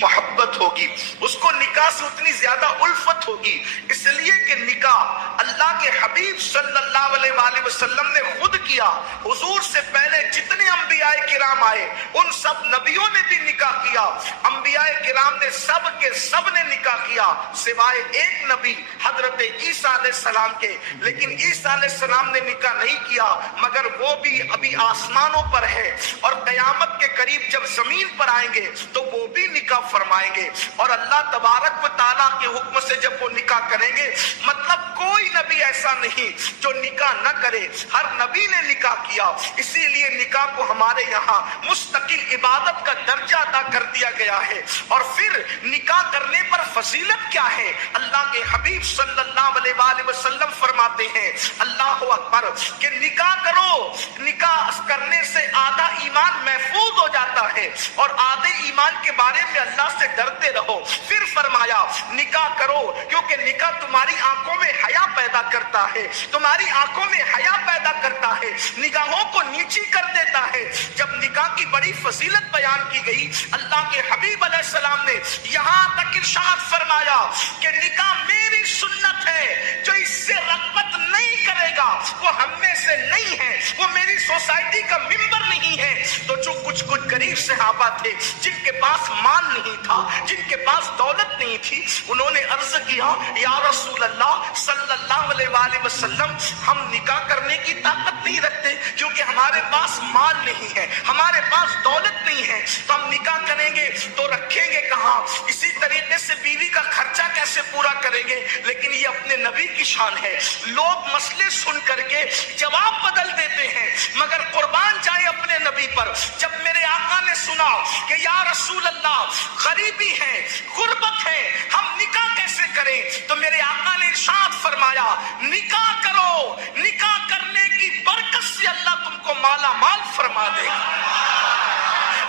محبت ہوگی, اس کو نکاح سے اتنی زیادہ الفت ہوگی, اس لیے کہ نکاح اللہ کے حبیب صلی اللہ علیہ وآلہ وسلم نے خود کیا. حضور سے پہلے جتنے انبیاء کرام آئے ان سب نبیوں نے بھی نکاح کیا, انبیاء کرام نے سب کے سب نے نکاح کیا سوائے ایک نبی حضرت عیسیٰ علیہ السلام کے. لیکن عیسیٰ علیہ السلام نے نکاح نہیں کیا, مگر وہ بھی ابھی آسمانوں پر ہے, اور قیامت کے قریب جب زمین پر آئیں گے تو وہ بھی نکاح فرمائیں گے. اور اللہ تبارک و تعالیٰ کے حکم سے جب وہ نکاح کریں گے, مطلب کوئی نبی ایسا نہیں جو نکاح نہ کرے, ہر نبی نے نکاح کیا. اسی لیے نکاح کو ہمارے یہاں مستقل عبادت کا درجہ عطا کر دیا گیا ہے. اور پھر نکاح کرنے پر فضیلت کیا ہے؟ اللہ کے حبیب صلی اللہ علیہ وآلہ وسلم فرماتے ہیں اللہ اکبر کہ نکاح کرو, نکاح کرنے سے آدھا ایمان محفوظ ہو جاتا ہے, اور آدھے ایمان کے بارے میں اللہ سے ڈرتے رہو. پھر فرمایا نکاح کرو کیونکہ نکاح تمہاری آنکھوں میں حیا پیدا کرتا ہے, تمہاری آنکھوں میں حیا پیدا کرتا ہے, نگاہوں کو نیچی کر دیتا ہے. جب نکاح کی بڑی فضیلت بیان کی گئی, اللہ کے حبیب علیہ السلام نے یہاں تک ارشاد فرمایا کہ نکاح میری سنت ہے, جو اس سے رغبت نہیں کرے گا وہ ہم میں سے نہیں ہے, وہ میری سوسائٹی کا ممبر نہیں ہے. تو جو کچھ غریب صحابہ تھے جن کے پاس مال نہیں تھا, جن کے پاس دولت نہیں تھی, انہوں نے عرض کیا یا رسول اللہ صلی اللہ علیہ وآلہ وسلم, ہم نکاح کرنے کی طاقت نہیں رکھتے کیونکہ ہمارے پاس مال نہیں ہے, ہمارے پاس دولت نہیں ہے, تو ہم نکاح کریں گے تو رکھیں گے کہاں, اسی طریقے سے بیوی کا خرچہ کیسے پورا کریں گے. لیکن یہ اپنے نبی کی شان ہے, لوگ مسئلے سن کر کے جواب بدل دیتے ہیں, مگر قربان جائے اپنے نبی پر. جب میرے آقا نے سنا کہ یا رسول اللہ غریبی ہے, غربت ہے, ہم نکاح کیسے کریں, تو میرے آقا نے ارشاد فرمایا نکاح کرو, نکاح کرنے کی برکت سے اللہ تم کو مالا مال فرما دے گا.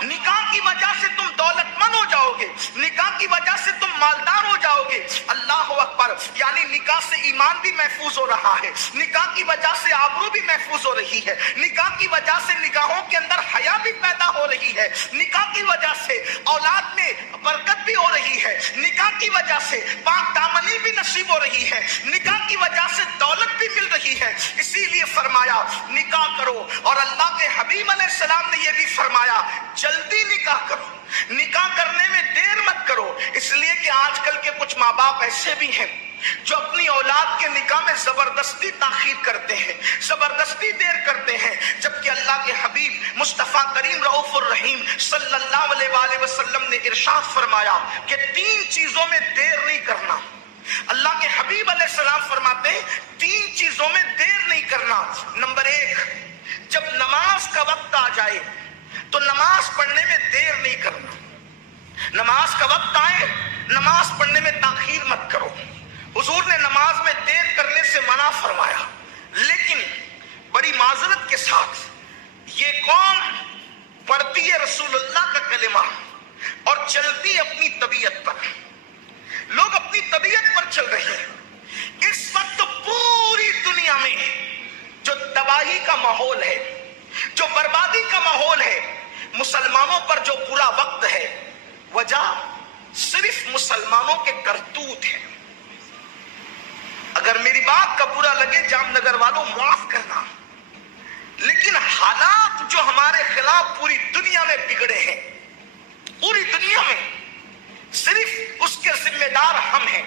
نکاح کی وجہ سے تم دولت مند ہو جاؤ گے, نکاح کی وجہ سے تم مالدار ہو جاؤ گے. اللہ اکبر, یعنی نکاح سے ایمان بھی محفوظ ہو رہا ہے, نکاح کی وجہ سے آبرو بھی محفوظ ہو رہی ہے, نکاح کی وجہ سے نگاہوں کے اندر حیا بھی پیدا ہو رہی ہے, نکاح کی وجہ سے اولاد میں برکت بھی ہو رہی ہے, نکاح کی وجہ سے پاک دامنی بھی نصیب ہو رہی ہے, نکاح کی وجہ سے دولت بھی مل رہی ہے. اسی لیے فرمایا نکاح کرو. اور اللہ کے حبیب علیہ السلام نے یہ بھی فرمایا جلدی نکاح کرو, نکاح کرنے میں دیر مت کرو. اس لیے کہ آج کل کے کچھ ماں باپ ایسے بھی ہیں جو اپنی اولاد کے نکاح میں زبردستی تاخیر کرتے ہیں, زبردستی دیر کرتے ہیں, جبکہ اللہ کے حبیب مصطفیٰ کریم رؤوف الرحیم صلی اللہ علیہ وآلہ وسلم نے ارشاد فرمایا کہ 3 چیزوں میں دیر نہیں کرنا. اللہ کے حبیب علیہ السلام فرماتے ہیں 3 چیزوں میں دیر نہیں کرنا. نمبر 1, جب نماز کا وقت آ جائے تو نماز پڑھنے میں دیر نہیں کرنا. نماز کا وقت آئے, نماز پڑھنے میں تاخیر مت کرو. حضور نے نماز میں دیر کرنے سے منع فرمایا, لیکن بڑی معذرت کے ساتھ یہ کون پڑھتی ہے رسول اللہ کا کلمہ اور چلتی اپنی طبیعت پر. لوگ اپنی طبیعت پر چل رہے ہیں. اس وقت پوری دنیا میں جو تباہی کا ماحول ہے, جو بربادی کا ماحول ہے, مسلمانوں پر جو برا وقت ہے, وجہ صرف مسلمانوں کے کرتوت ہے. اگر میری بات کا برا لگے جام نگر والوں معاف کرنا, لیکن حالات جو ہمارے خلاف پوری دنیا میں بگڑے ہیں, پوری دنیا میں صرف اس کے ذمہ دار ہم ہیں.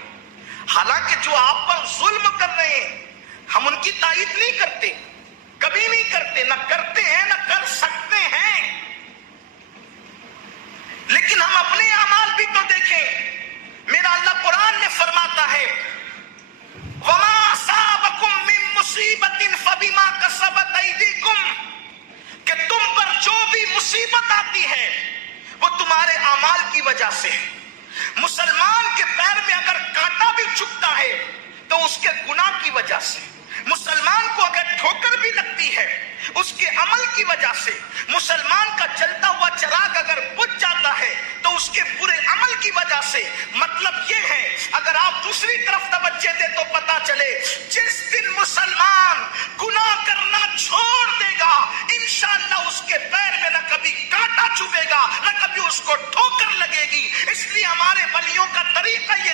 حالانکہ جو آپ پر ظلم کر رہے ہیں ہم ان کی تائید نہیں کرتے, کبھی نہیں کرتے, نہ کرتے ہیں نہ کر سکتے ہیں, لیکن ہم اپنے اعمال بھی تو دیکھیں. میرا اللہ قرآن میں فرماتا ہے وَمَا أَصَابَكُم مِّن مُّصِيبَةٍ فَبِمَا كَسَبَتْ أَيْدِيكُمْ, کہ تم پر جو بھی مصیبت آتی ہے وہ تمہارے اعمال کی وجہ سے. مسلمان کے پیر میں اگر کانٹا بھی چبھتا ہے تو اس کے گناہ کی وجہ سے. مسلمان کو اگر ٹھوکر بھی لگتی ہے اس کے عمل کی وجہ سے. مسلمان کا جلتا ہوا چراغ اگر بجھ جاتا ہے تو اس کے برے عمل کی وجہ سے. مطلب یہ ہے اگر آپ دوسری طرف توجہ دے تو پتا چلے جس دن مسلمان گناہ کرنا چھوڑ دے گا انشاءاللہ اس کے پیر میں نہ کبھی کانٹا چبھے گا نہ کبھی اس کو ٹھوکر لگے گی. اس لیے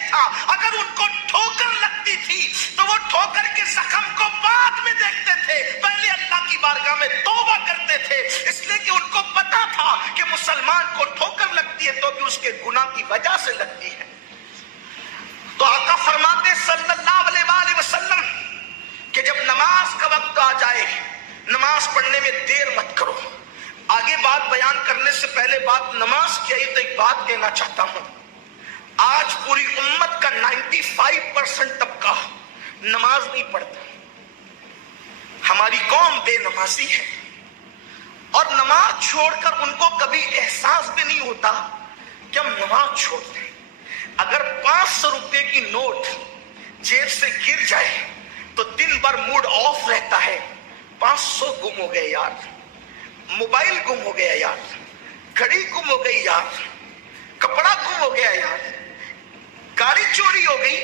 تھا، اگر ان کو ٹھوکر لگتی تھی تو وہ ٹھوکر کے زخم کو بعد میں دیکھتے تھے، پہلے اللہ کی بارگاہ میں توبہ کرتے تھے، اس لیے کہ ان کو پتا تھا کہ مسلمان کو ٹھوکر لگتی ہے تو بھی اس کے گناہ کی وجہ سے لگتی ہے۔ تو آقا فرماتے صلی اللہ علیہ وآلہ وسلم کہ جب نماز کا وقت آ جائے نماز پڑھنے میں دیر مت کرو۔ آگے بات بیان کرنے سے پہلے بات نماز کی آئی تو ایک بات کہنا چاہتا ہوں، آج پوری امت کا 95% طبقہ نماز نہیں پڑھتا، ہماری قوم بے نمازی ہے، اور نماز چھوڑ کر ان کو کبھی احساس بھی نہیں ہوتا کہ ہم نماز چھوڑ دیں۔ اگر 500 روپے کی نوٹ جیب سے گر جائے تو دن بھر موڈ آف رہتا ہے، 500 گم ہو گئے یار، موبائل گم ہو گیا یار، گھڑی گم ہو گئی یار، کپڑا گم ہو گیا یار، گاڑی چوری ہو گئی۔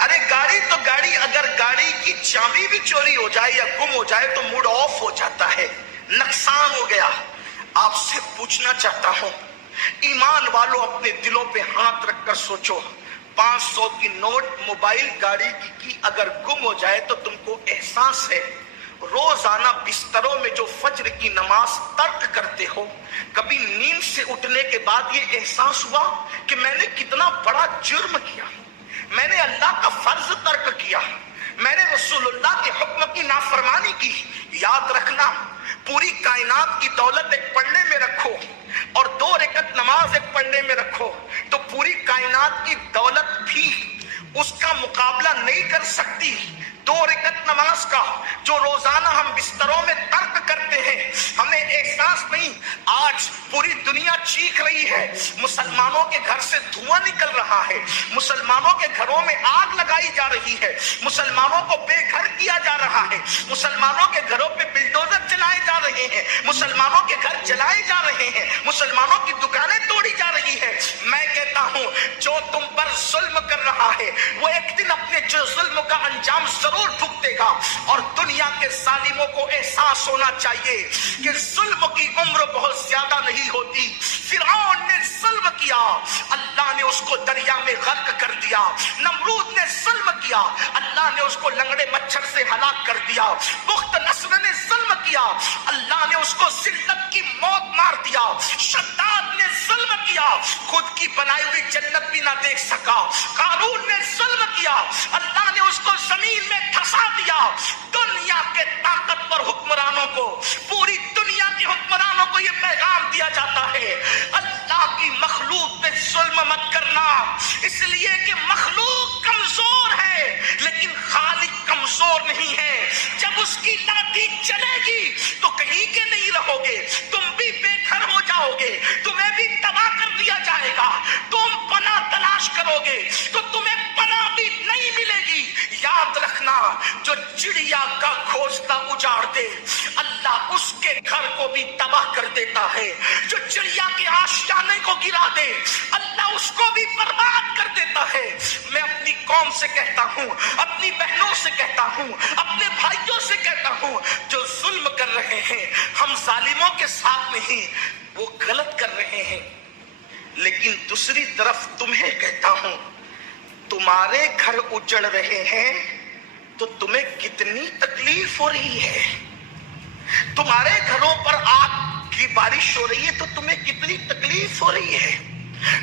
ارے گاڑی تو گاڑی، اگر گاڑی کی چابی بھی چوری ہو جائے یا گم ہو جائے تو موڈ آف ہو جاتا ہے، نقصان ہو گیا۔ آپ سے پوچھنا چاہتا ہوں، ایمان والوں اپنے دلوں پہ ہاتھ رکھ کر سوچو، 500 کی نوٹ موبائل گاڑی کی اگر گم ہو جائے تو تم کو احساس ہے؟ روزانہ بستروں میں جو فجر کی نماز ترک کرتے ہو، کبھی نیند سے اٹھنے کے بعد یہ احساس ہوا کہ میں نے کتنا بڑا جرم کیا، میں نے اللہ کا فرض ترک کیا، میں نے رسول اللہ کے حکم کی نافرمانی کی؟ یاد رکھنا، پوری کائنات کی دولت ایک پلڑے میں رکھو اور 2 رکعت نماز ایک پلڑے میں رکھو تو پوری کائنات کی دولت بھی اس کا مقابلہ نہیں کر سکتی 2 رکعت نماز کا جو روزانہ ہم بستروں میں ترک کرتے ہیں۔ ہمیں احساس نہیں، آج پوری دنیا چیخ رہی ہے، مسلمانوں کے گھر سے دھواں نکل رہا ہے، مسلمانوں کے گھروں میں آگ لگائی جا رہی ہے، مسلمانوں کو بے گھر کیا جا رہا ہے، مسلمانوں کے گھروں پہ بلڈوزر چلائے جا رہے ہیں، مسلمانوں کے گھر جلائے جا رہے ہیں، مسلمانوں کی دکانیں توڑی جا رہی ہے۔ میں کہتا ہوں، جو تم پر ظلم کر رہا ہے وہ ایک دن اپنے جو ظلم کا انجام ضرور بھگتے گا، اور دنیا کے ظالموں کو احساس ہونا چاہیے کہ ظلم کی عمر بہت زیادہ نہیں ہوتی۔ فرعون نے ظلم کیا، اللہ نے اس کو دریا میں غرق کر دیا۔ نمرود نے ظلم کیا، اللہ نے اس کو لنگڑے مچھر سے ہلاک کر دیا۔ بخت نصر نے ظلم کیا، اللہ نے اس کو ذلت کی موت مار دیا۔ شداد نے ظلم کیا، خود کی بنائی ہوئی جنت بھی نہ دیکھ سکا۔ قارون نے ظلم کیا، اللہ نے اس کو زمین میں دھسا دیا۔ دنیا کے طاقتور حکمرانوں کو، پوری دنیا کے حکمرانوں کو یہ پیغام دیا جاتا ہے، اللہ کی مخلوق پہ ظلم مت کرنا، اس لیے کہ مخلوق کمزور ہے لیکن خالق کمزور نہیں ہے۔ جب اس کی لاٹھی چلے گی تو کہیں کے نہیں رہو گے، تم بھی بے گھر ہو جاؤ گے، تمہیں بھی تباہ کر دیا جائے گا۔ تم پناہ تلاش کرو گے تو تمہیں پناہ بھی نہیں ملے گی۔ یاد رکھنا، جو چڑیا کا گھونسلہ اجاڑ دے اللہ اس کے گھر کو بھی تباہ کر دیتا ہے، جو چڑیا کے آشیانے کو گرا دے اللہ اس کو بھی برباد کر دیتا ہے۔ میں اپنی قوم سے کہتا ہوں، اپنی بہنوں سے کہتا ہوں، اپنے بھائیوں سے کہتا ہوں، جو ظلم کر رہے ہیں ہم ظالموں کے ساتھ نہیں، وہ غلط کر رہے ہیں، لیکن دوسری طرف تمہیں کہتا ہوں، تمہارے گھر اجڑ رہے ہیں تو تمہیں کتنی تکلیف ہو رہی ہے، تمہارے گھروں پر آگ کی بارش ہو رہی ہے تو تمہیں کتنی تکلیف ہو رہی ہے،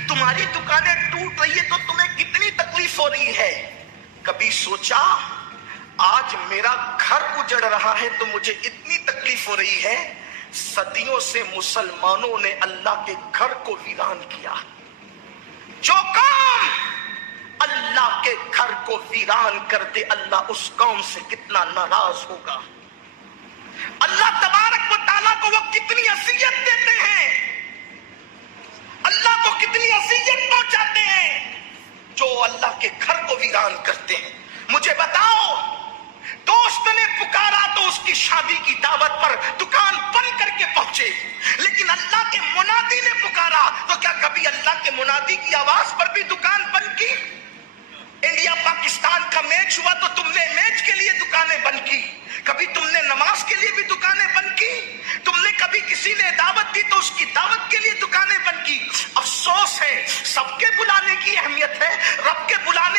تمہاری دکانیں ٹوٹ رہی ہے تو تمہیں کتنی تکلیف ہو رہی ہے۔ کبھی سوچا آج میرا گھر اجڑ رہا ہے تو مجھے اتنی تکلیف ہو رہی ہے، صدیوں سے مسلمانوں نے اللہ کے گھر کو ویران کیا۔ جو کام اللہ کے گھر کو ویران کر دے اللہ اس قوم سے کتنا ناراض ہوگا۔ اللہ تبارک و تعالیٰ کو وہ کتنی اذیت دیتے ہیں، اللہ کو کتنی اذیت پہنچاتے ہیں جو اللہ کے گھر کو ویران کرتے ہیں۔ مجھے بتاؤ، دوست نے پکارا تو اس کی شادی کی دعوت پر دکان بند کر کے پہنچے، لیکن اللہ کے منادی نے پکارا تو کیا کبھی اللہ کے منادی کی آواز پر بھی دکان بند کی؟ انڈیا پاکستان کا میچ ہوا تو تم نے میچ کے لیے دکانیں بند کی، کبھی تم نے نماز کے لیے بھی دکانیں بند کی، تم نے کبھی کسی نے دعوت دی تو اس کی دعوت کے لیے دکانیں بند کی۔ افسوس ہے، سب کے بلانے کی اہمیت ہے، رب کے بلانے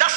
10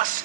10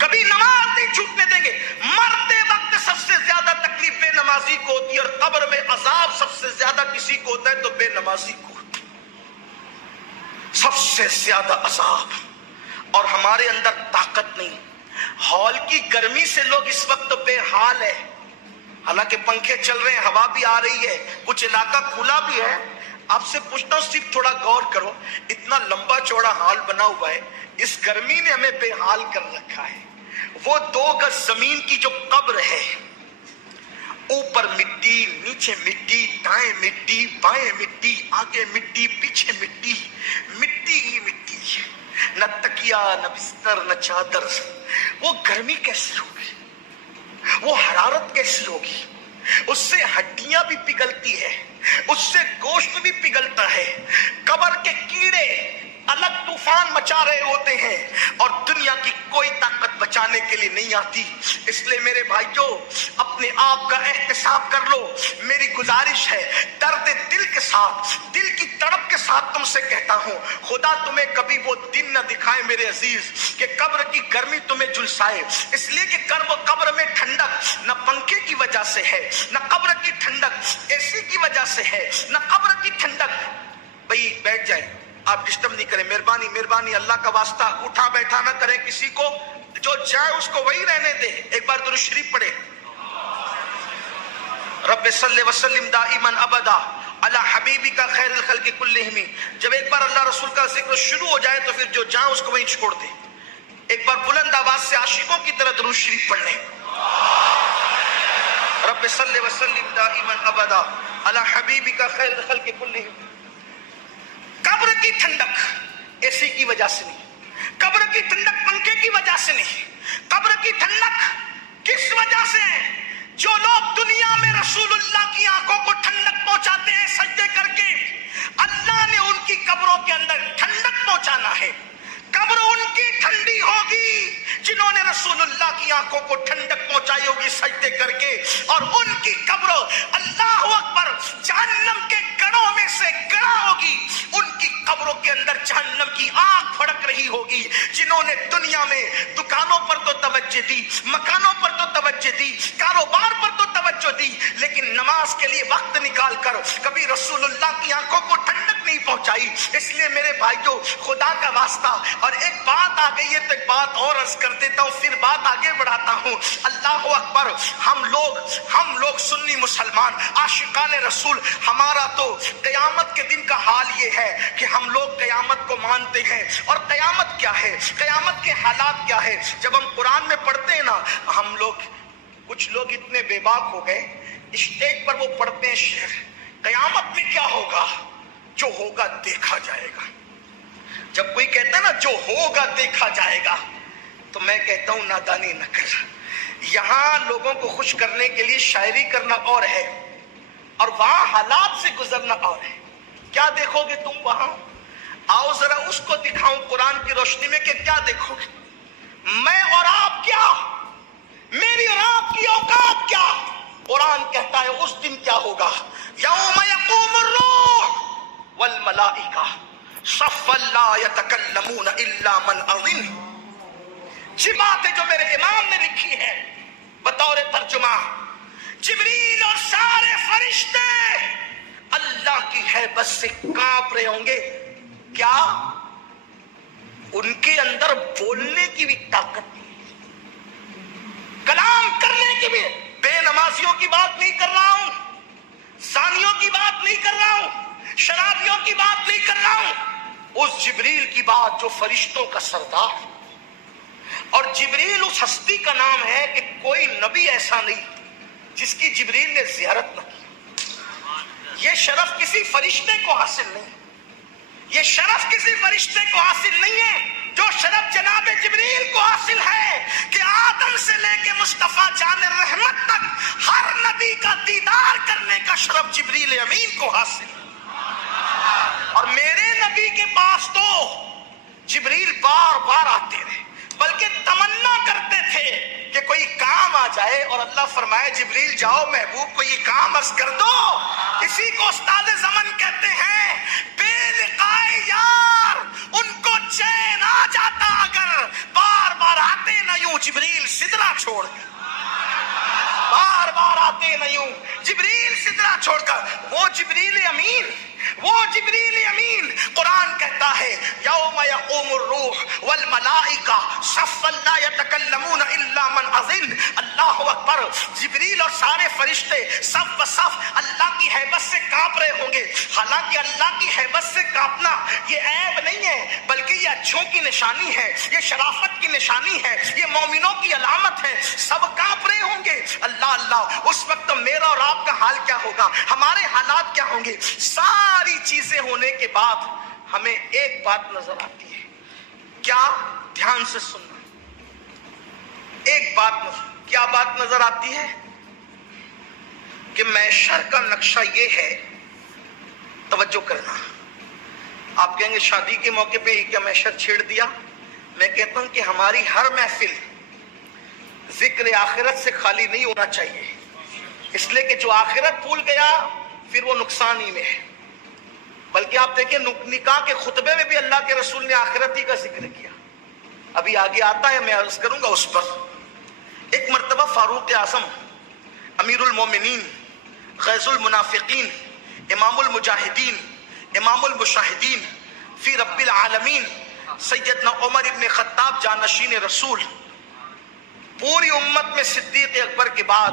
کبھی نماز نہیں چھوٹنے دیں گے. مرتے وقت سب سے زیادہ تکلیف بے نمازی کو ہوتی ہے، اور قبر میں عذاب سب سے زیادہ کسی کو ہوتا ہے تو بے نمازی کو ہوتا ہے. سب سے زیادہ عذاب. اور ہمارے اندر طاقت نہیں. ہال کی گرمی سے لوگ اس وقت بے حال ہے، حالانکہ پنکھے چل رہے ہیں، ہوا بھی آ رہی ہے، کچھ علاقہ کھلا بھی ہے. آپ سے پوچھتا ہوں، صرف تھوڑا غور کرو، اتنا لمبا چوڑا ہال بنا ہوا ہے، اس گرمی نے ہمیں بے حال کر رکھا ہے. وہ 2 گز زمین کی جو قبر ہے، اوپر مٹی، نیچے مٹی، دائیں مٹی، بائیں مٹی، آگے مٹی، پیچھے مٹی، مٹی ہی مٹی، نہ تکیا، نہ بستر، نہ چادر. وہ گرمی کیسی ہوگی، وہ حرارت کیسی ہوگی. اس سے ہڈیاں بھی پگھلتی ہے، اس سے گوشت بھی پگھلتا ہے. قبر کے کیڑے الگ طوفان مچا رہے ہوتے ہیں، اور دنیا کی کوئی طاقت بچانے کے لیے نہیں آتی. اس لیے میرے بھائیوں، اپنے آپ کا احتساب کر لو. میری گزارش ہے، درد دل کے ساتھ، دل کی تڑپ کے ساتھ تم سے کہتا ہوں، خدا تمہیں کبھی وہ دن نہ دکھائے میرے عزیز کہ قبر کی گرمی تمہیں جھلسائے. اس لیے کہ قبر میں ٹھنڈک نہ پنکھے کی وجہ سے ہے، نہ قبر کی ٹھنڈک اے سی کی وجہ سے ہے، نہ قبر کی ٹھنڈک. بھئی بیٹھ جائیں، آپ ڈسٹرب نہیں کریں، مہربانی مہربانی، اللہ کا واسطہ اٹھا بیٹھا نہ کریں کسی کو. جو جائے اس کو وہی رہنے دے. ایک بار درود شریف پڑھے. رب صلی وسلم دائما ابدا علی حبیبک خیر الخلق کلہم. جب ایک بار اللہ رسول کا ذکر شروع ہو جائے تو پھر جو جائے اس کو وہیں چھوڑ دے. ایک بار بلند آواز سے عاشقوں کی طرح درود شریف پڑھ لیں. رب صلی وسلم دائما ابدا علی حبیبک خیر الخلق کلہم. قبر کی ٹھنڈک اے سی کی وجہ سے نہیں، قبر کی ٹھنڈک پنکھے کی وجہ سے نہیں. قبر کی ٹھنڈک کس وجہ سے ہے؟ جو لوگ دنیا میں رسول اللہ کی آنکھوں کو ٹھنڈک پہنچاتے ہیں سجدے کر کے، اللہ نے ان کی قبروں کے اندر ٹھنڈک پہنچانا ہے. قبر ان کی ٹھنڈی ہوگی جنہوں نے رسول اللہ کی آنکھوں کو ٹھنڈک پہنچائی ہوگی سجدے کر کے. اور ان کی قبر اللہ اکبر جہنم کے گڑھوں میں سے گڑھا ہوگی. ان کی قبروں کے اندر جہنم کی آگ پھڑک رہی ہوگی. جنہوں نے دنیا میں دکانوں پر تو توجہ دی، مکانوں پر تو توجہ دی، کاروبار پر تو توجہ دی، لیکن نماز کے لیے وقت نکال کر کبھی رسول اللہ کی آنکھوں کو ٹھنڈک نہیں پہنچائی. اس لیے میرے بھائیوں، خدا کا واسطہ، اور ایک بات آ گئی ہے تو ایک بات اور عرض کر دیتا ہوں، پھر بات آگے بڑھاتا ہوں. اللہ اکبر. ہم لوگ سنی مسلمان عاشقان رسول، ہمارا تو قیامت کے دن کا حال یہ ہے کہ ہم لوگ قیامت کو مانتے ہیں. اور قیامت کیا ہے، قیامت کے حالات کیا ہے، جب ہم قرآن میں پڑھتے ہیں نا، ہم لوگ کچھ لوگ اتنے بے باک ہو گئے، اسٹیج پر وہ پڑھتے ہیں شعر، قیامت میں کیا ہوگا، جو ہوگا دیکھا جائے گا. جب کوئی کہتا ہے نا جو ہوگا دیکھا جائے گا، تو میں کہتا ہوں نادانی نہ کر. یہاں لوگوں کو خوش کرنے کے لیے شاعری کرنا اور ہے، اور وہاں حالات سے گزرنا اور ہے. کیا دیکھو گے تم وہاں؟ آؤ ذرا اس کو دکھاؤں قرآن کی روشنی میں کہ کیا دیکھو گے. میں اور آپ کیا، میری اور آپ کی اوقات کیا. قرآن کہتا ہے اس دن کیا ہوگا. یوم یقوم الروح والملائکہ صفا لا یتکلمون الا من اذن. یہ بات ہے جو میرے امام نے لکھی ہے بطور ترجمہ. جبریل اور سارے فرشتے اللہ کی ہیبت سے کانپ رہے ہوں گے. کیا ان کے اندر بولنے کی بھی طاقت نہیں، کلام کرنے کی بھی. بے نمازیوں کی بات نہیں کر رہا ہوں، زانیوں کی بات نہیں کر رہا ہوں، شرابیوں کی بات نہیں کر رہا ہوں. اس جبریل کی بات جو فرشتوں کا سردار. اور جبریل اس ہستی کا نام ہے کہ کوئی نبی ایسا نہیں جس کی جبریل نے زیارت نہ کی. یہ شرف کسی فرشتے کو حاصل نہیں، یہ شرف کسی فرشتے کو حاصل نہیں ہے جو شرف جناب جبریل کو حاصل ہے کہ آدم سے لے کے مصطفیٰ جان رحمت تک ہر نبی کا دیدار کرنے کا شرف جبریل امین کو حاصل. اور میرے نبی کے پاس تو جبریل بار بار آتے رہے، بلکہ تمنا کرتے تھے کہ کوئی کام آ جائے، اور اللہ فرمائے جبریل جاؤ محبوب کو یہ کام عرض کر دو. اسی کو استاد زمن کہتے ہیں، بے لقائے یار ان کو چین آ جاتا اگر بار بار آتے جبریل سدرہ چھوڑ کر بار بار آتے نہیں ہوں، جبریل سدرہ چھوڑ کر وہ جبریل امین قرآن کہتا ہے یوم یقوم الروح والملائکہ صفا لا یتکلمون الا من اذن، اللہ اکبر، جبریل اور سارے فرشتے صف بصف اللہ کی ہیبت سے کانپ رہے ہوں گے۔ حالانکہ اللہ کی ہیبت سے کانپنا یہ عیب نہیں ہے، بلکہ یہ اچھوں کی نشانی ہے، یہ شرافت کی نشانی ہے، یہ مومنوں کی علامت ہے۔ سب کانپ رہے ہوں گے، اللہ اس وقت میرا اور آپ کا حال کیا ہوگا، ہمارے حالات کیا ہوں گے؟ ساری چیزیں ہونے کے بعد ہمیں ایک بات نظر آتی ہے، کیا؟ دھیان سے سننا، ایک بات کیا بات نظر آتی ہے کہ محشر کا نقشہ یہ ہے، توجہ کرنا۔ آپ کہیں گے شادی کے موقع پہ یہ کیا محشر چھیڑ دیا؟ میں کہتا ہوں کہ ہماری ہر محفل ذکر آخرت سے خالی نہیں ہونا چاہیے، اس لیے کہ جو آخرت بھول گیا پھر وہ نقصان ہی میں ہے۔ بلکہ آپ دیکھیں نکاح کے خطبے میں بھی اللہ کے رسول نے آخرت ہی کا ذکر کیا، ابھی آگے آتا ہے، میں عرض کروں گا اس پر۔ ایک مرتبہ فاروق اعظم امیر المومنین غیظ المنافقین امام المجاہدین امام المشاہدین فی رب العالمین سیدنا عمر ابن خطاب جانشین رسول، پوری امت میں صدیق اکبر کے بعد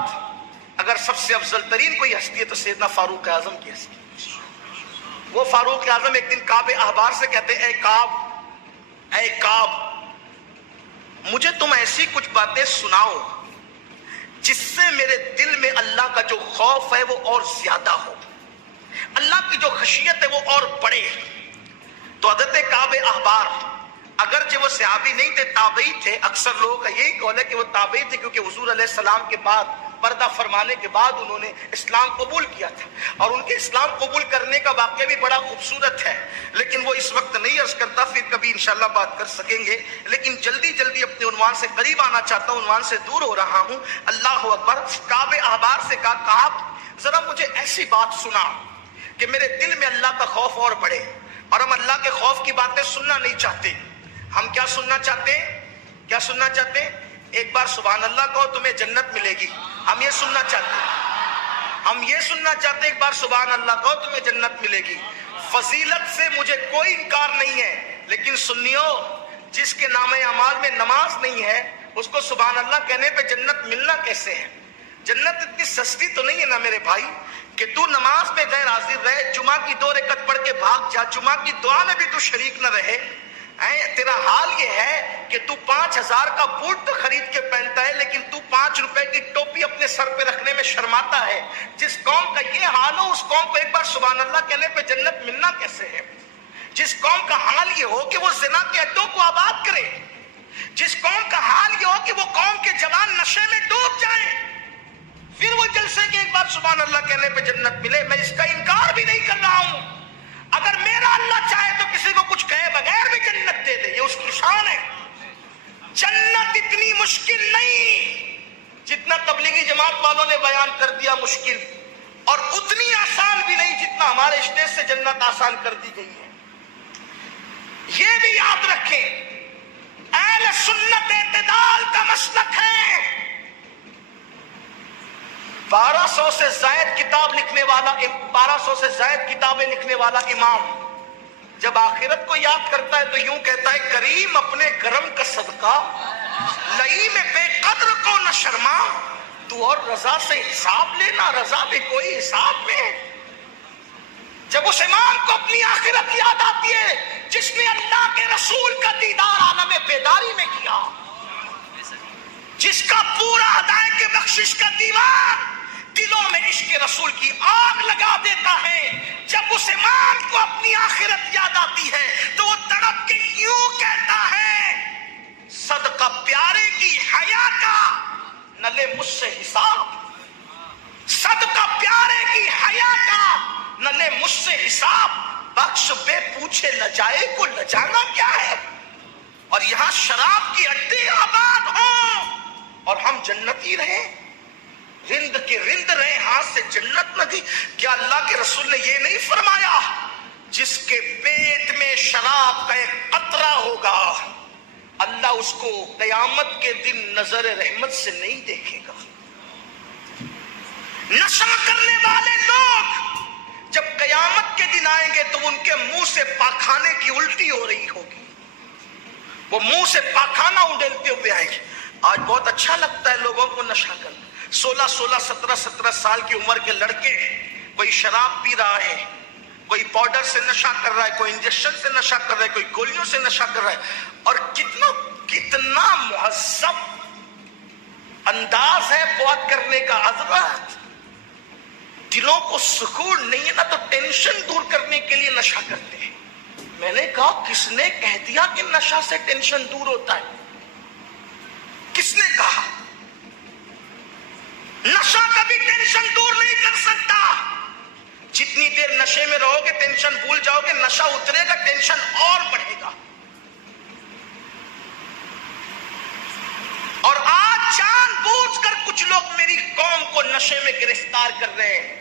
اگر سب سے افضل ترین کوئی ہستی ہے تو سیدنا فاروق اعظم کی ہستی۔ وہ فاروق اعظم ایک دن کعب احبار سے کہتے اے کعب مجھے تم ایسی کچھ باتیں سناؤ جس سے میرے دل میں اللہ کا جو خوف ہے وہ اور زیادہ ہو، اللہ کی جو خشیت ہے وہ اور بڑھے۔ تو حضرت کعب احبار اگرچہ وہ صحابی نہیں تھے، تابعی تھے، اکثر لوگوں کا یہی قول ہے کہ وہ تابعی تھے کیونکہ حضور علیہ السلام کے بعد پردہ فرمانے کے بعد انہوں نے اسلام قبول کیا تھا، اور ان کے اسلام قبول کرنے کا واقعہ بھی بڑا خوبصورت ہے، لیکن وہ اس وقت نہیں عرض کرتا، پھر کبھی انشاءاللہ بات کر سکیں گے۔ لیکن جلدی اپنے عنوان سے قریب آنا چاہتا ہوں، عنوان سے دور ہو رہا ہوں۔ اللہ اکبر۔ کعب احبار سے کہا کعب ذرا مجھے ایسی بات سنا کہ میرے دل میں اللہ کا خوف اور بڑھے، اور ہم اللہ کے خوف کی باتیں سننا نہیں چاہتے۔ ہم کیا سننا چاہتے ہیں؟ کیا سننا چاہتے ہیں؟ ایک بار سبحان اللہ کہو تمہیں جنت ملے گی، ہم یہ سننا چاہتے ہیں۔ ہم یہ سننا چاہتے ہیں ایک بار سبحان اللہ کہو تمہیں جنت ملے گی۔ فضیلت سے مجھے کوئی انکار نہیں ہے، لیکن سنیو جس کے نام اعمال میں نماز نہیں ہے اس کو سبحان اللہ کہنے پہ جنت ملنا کیسے ہے؟ جنت اتنی سستی تو نہیں ہے نا میرے بھائی کہ تو نماز میں غیر حاضر رہے، جمعہ کی 2 رکعت پڑھ کے بھاگ جا، جمعہ کی دعا میں بھی تو شریک نہ رہے۔ تیرا حال یہ ہے کہ تو 5000 کا بوٹ تو خرید کے پہنتا ہے لیکن تو 5 روپے کی ٹوپی اپنے سر پہ رکھنے میں شرماتا ہے۔ جس قوم کا یہ حال ہو اس قوم کو ایک بار سبحان اللہ کہنے پہ جنت ملنا کیسے ہے؟ جس قوم کا حال یہ ہو کہ وہ زنا کے اڈوں کو آباد کرے، جس قوم کا حال یہ ہو کہ وہ قوم کے جوان نشے میں ڈوب جائیں، پھر وہ جلسے کے ایک بار سبحان اللہ کہنے پہ جنت ملے۔ میں اس کا انکار بھی نہیں کر رہا ہوں، اگر میرا اللہ چاہے تو کسی کو کچھ کہے بغیر بھی جنت دے دے، یہ اس کی شان ہے۔ جنت اتنی مشکل نہیں جتنا تبلیغی جماعت والوں نے بیان کر دیا مشکل، اور اتنی آسان بھی نہیں جتنا ہمارے اسٹیج سے جنت آسان کر دی گئی ہے۔ یہ بھی یاد رکھیں اہل سنت اعتدال کا مسلک ہے۔ 1200 سے زائد کتاب لکھنے والا، 1200 سے زائد کتابیں لکھنے والا امام جب آخرت کو یاد کرتا ہے تو یوں کہتا ہے کریم اپنے کرم کا صدقہ لئی میں بے قدر کو نہ شرما، تو اور رضا سے حساب لینا، رضا بھی کوئی حساب میں ہے۔ جب اس امام کو اپنی آخرت یاد آتی ہے جس نے اللہ کے رسول کا دیدار عالم بیداری میں کیا، جس کا پورا ہدایت کے بخشش کا دیوار دلوں میں عشق رسول کی آگ لگا دیتا ہے، جب اس امام کو اپنی آخرت یاد آتی ہے تو وہ تڑپ کے یوں کہتا ہے صدقہ پیارے کی حیا کا نہ لے مجھ سے حساب، صدقہ پیارے کی حیا کا نہ لے مجھ سے حساب، بخش بے پوچھے لجائے کو لجانا کیا ہے؟ اور یہاں شراب کی اڈے آباد ہوں اور ہم جنتی رہے، رند کے رند رہے، ہاتھ سے جنت نہ دی۔ کیا اللہ کے رسول نے یہ نہیں فرمایا جس کے پیٹ میں شراب کا ایک قطرہ ہوگا اللہ اس کو قیامت کے دن نظر رحمت سے نہیں دیکھے گا۔ نشہ کرنے والے لوگ جب قیامت کے دن آئیں گے تو ان کے منہ سے پاخانے کی الٹی ہو رہی ہوگی، وہ منہ سے پاخانہ اڈیلتے ہوئے آئیں گے۔ آج بہت اچھا لگتا ہے لوگوں کو نشہ کرنا، 16 17 سال کی عمر کے لڑکے، کوئی شراب پی رہا ہے، کوئی پاؤڈر سے نشہ کر رہا ہے، کوئی انجیکشن سے نشہ کر رہا ہے، کوئی گولیوں سے نشہ کر رہا ہے، اور کتنا مہذب انداز ہے بات کرنے کا۔ حضرات دلوں کو سکون نہیں ہے نا، تو ٹینشن دور کرنے کے لیے نشہ کرتے ہیں۔ میں نے کہا کس نے کہہ دیا کہ نشہ سے ٹینشن دور ہوتا ہے؟ کس نے کہا؟ نشہ کبھی ٹینشن دور نہیں کر سکتا۔ جتنی دیر نشے میں رہو گے ٹینشن بھول جاؤ گے، نشہ اترے گا ٹینشن اور بڑھے گا۔ اور آج جان بوجھ کر کچھ لوگ میری قوم کو نشے میں گرفتار کر رہے ہیں،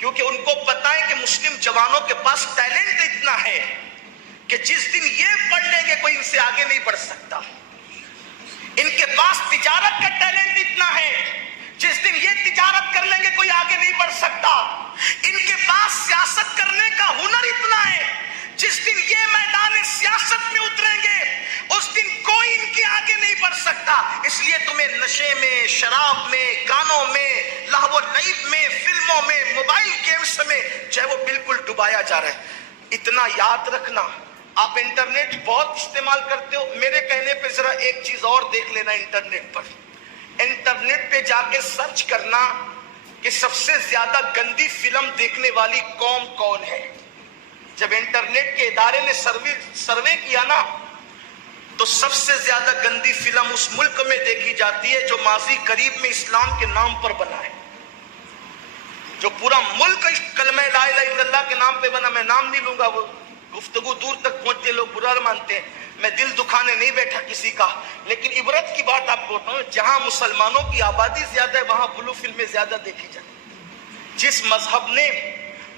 کیونکہ ان کو پتا ہے کہ مسلم جوانوں کے پاس ٹیلنٹ اتنا ہے کہ جس دن یہ پڑھ لیں گے کوئی ان سے آگے نہیں بڑھ سکتا۔ ان کے پاس تجارت کا ٹیلنٹ اتنا ہے، جس دن یہ تجارت کر لیں گے کوئی آگے نہیں بڑھ سکتا۔ ان کے پاس سیاست کرنے کا ہنر اتنا ہے، جس دن یہ میدان سیاست میں اتریں گے اس دن کوئی ان کے آگے نہیں بڑھ سکتا۔ اس لیے تمہیں نشے میں، شراب میں، گانوں میں، لہو و لعب میں، فلموں میں، موبائل گیمز میں چاہے وہ بالکل ڈبایا جا رہا ہے۔ اتنا یاد رکھنا، آپ انٹرنیٹ بہت استعمال کرتے ہو، میرے کہنے پہ ذرا ایک چیز اور دیکھ لینا انٹرنیٹ پر۔ انٹرنیٹ پہ جا کے سرچ کرنا کہ سب سے زیادہ گندی فلم دیکھنے والی قوم کون ہے۔ جب انٹرنیٹ کے ادارے نے سروے کیا نا، تو سب سے زیادہ گندی فلم اس ملک میں دیکھی جاتی ہے جو ماضی قریب میں اسلام کے نام پر بنا ہے، جو پورا ملک کلمہ لا الہ الا اللہ کے نام پہ بنا۔ میں نام نہیں لوں گا، وہ گفتگو دور تک پہنچتے لوگ برا مانتے ہیں، میں دل دکھانے نہیں بیٹھا کسی کا، لیکن عبرت کی بات آپ کو بتاؤں، جہاں مسلمانوں کی آبادی زیادہ ہے وہاں بلو فلمیں زیادہ دیکھی جاتی ہیں۔ جس مذہب نے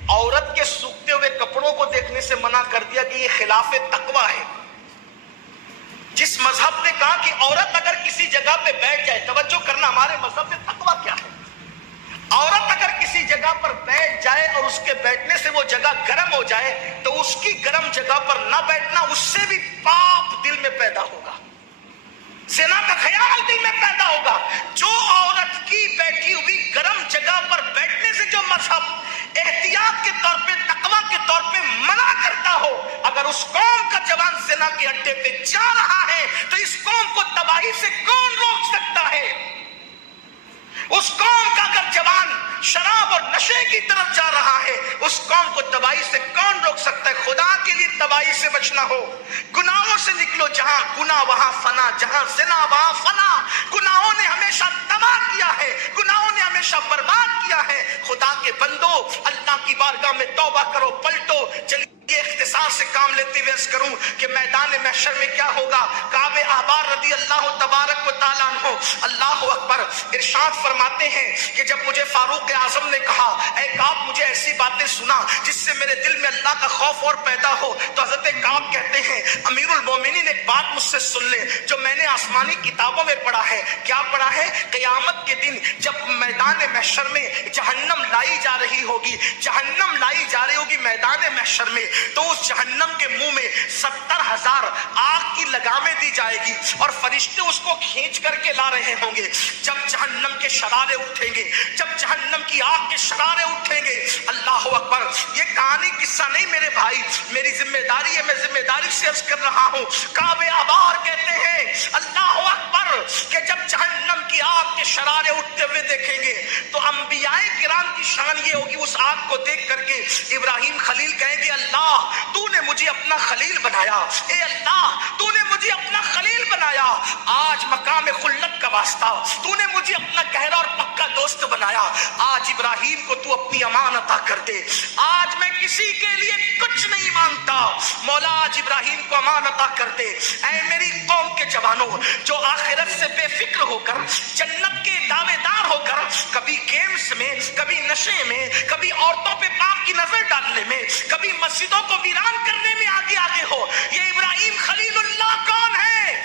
عورت کے سوکھتے ہوئے کپڑوں کو دیکھنے سے منع کر دیا کہ یہ خلاف تقوی ہے، جس مذہب نے کہا کہ عورت اگر کسی جگہ پہ بیٹھ جائے، توجہ کرنا ہمارے مذہب میں تقوی کیا ہے، عورت اگر کسی جگہ پر بیٹھ جائے اور اس کے بیٹھنے سے وہ جگہ گرم ہو جائے تو اس کی گرم جگہ پر نہ بیٹھنا، اس سے بھی پاپ دل میں پیدا ہوگا، زنا کا خیال دل میں پیدا ہوگا۔ جو عورت کی بیٹھی ہوئی گرم جگہ پر بیٹھنے سے جو مذہب احتیاط کے طور پہ، تقوی کے طور پہ منع کرتا ہو، اگر اس قوم کا جوان زنا کے اڈے پہ جا رہا ہے تو اس قوم کو تباہی سے کون روک سکتا ہے؟ اس قوم کا اگر جوان شراب اور نشے کی طرف جا رہا ہے، اس قوم کو تباہی سے کون روک سکتا ہے؟ خدا کے لیے تباہی سے بچنا ہو، گناہوں سے نکلو، جہاں گناہ وہاں فنا، جہاں زنا وہاں فنا۔ گناہوں نے ہمیشہ تباہ کیا ہے، گناہوں نے ہمیشہ برباد کیا ہے۔ خدا کے بندو، اللہ کی بارگاہ میں توبہ کرو، پلٹو۔ چلیے اختصار سے کام لیتے ہوئے عرض کروں کہ میدان محشر میں کیا ہوگا۔ کعب احبار رضی اللہ تبارک و تعالیٰ عنہ، اللہ اکبر، ارشاد فرماتے ہیں کہ جب مجھے فاروق اعظم نے کہا اے کعب مجھے ایسی باتیں سنا جس سے میرے دل میں اللہ کا خوف اور پیدا ہو، تو حضرت کعب کہتے ہیں امیر المومنین ایک بات مجھ سے سن لے جو میں نے آسمانی کتابوں میں پڑھا ہے۔ کیا پڑھا ہے؟ قیامت کے دن جب میدان محشر میں جہنم لائی جا رہی ہوگی، جہنم لائی جا رہی ہوگی میدان محشر میں، تو اس جہنم کے منہ میں 70,000 آگ کی لگامیں دی جائے گی اور فرشتے اس کو کھینچ کر کے لا رہے ہوں گے۔ جب جہنم کے شرارے اٹھیں گے، جب جہنم کی آگ کے شرارے اٹھیں گے، اللہ اکبر، یہ کہانی قصہ نہیں میرے بھائی، میری ذمہ داری ہے، میں ذمہ داری سے عرض کر رہا ہوں۔ کعب احبار کہتے ہیں اللہ اکبر کہ جب جہنم کی آگ کے شرارے اٹھتے ہوئے دیکھیں گے تو انبیاء کرام کی شان یہ ہوگی، اس آگ کو دیکھ کر کے ابراہیم خلیل کہیں گے اللہ تو نے مجھے اپنا خلیل بنایا، اے اللہ تو نے مجھے اپنا خلیل بنایا، آج مقام خلت کا واسطہ تو نے مجھے اپنا گہرا اور پکا دوست بنایا، آج ابراہیم کو تو اپنی امان عطا کر دے، آج میں کسی کے لیے کچھ نہیں مانگتا، مولا آج ابراہیم کو امان عطا کر دے۔ اے میری قوم کے جوانوں جو آخرت سے بے فکر ہو کر، جنت کے دعوے دار ہو کر، کبھی گیمز میں، کبھی نشے میں، کبھی عورتوں پہ پاپ کی نظر ڈالنے میں، کبھی مسجدوں کو ویران کرنے میں آگے آگے ہو، یہ ابراہیم خلیل اللہ کون ہے؟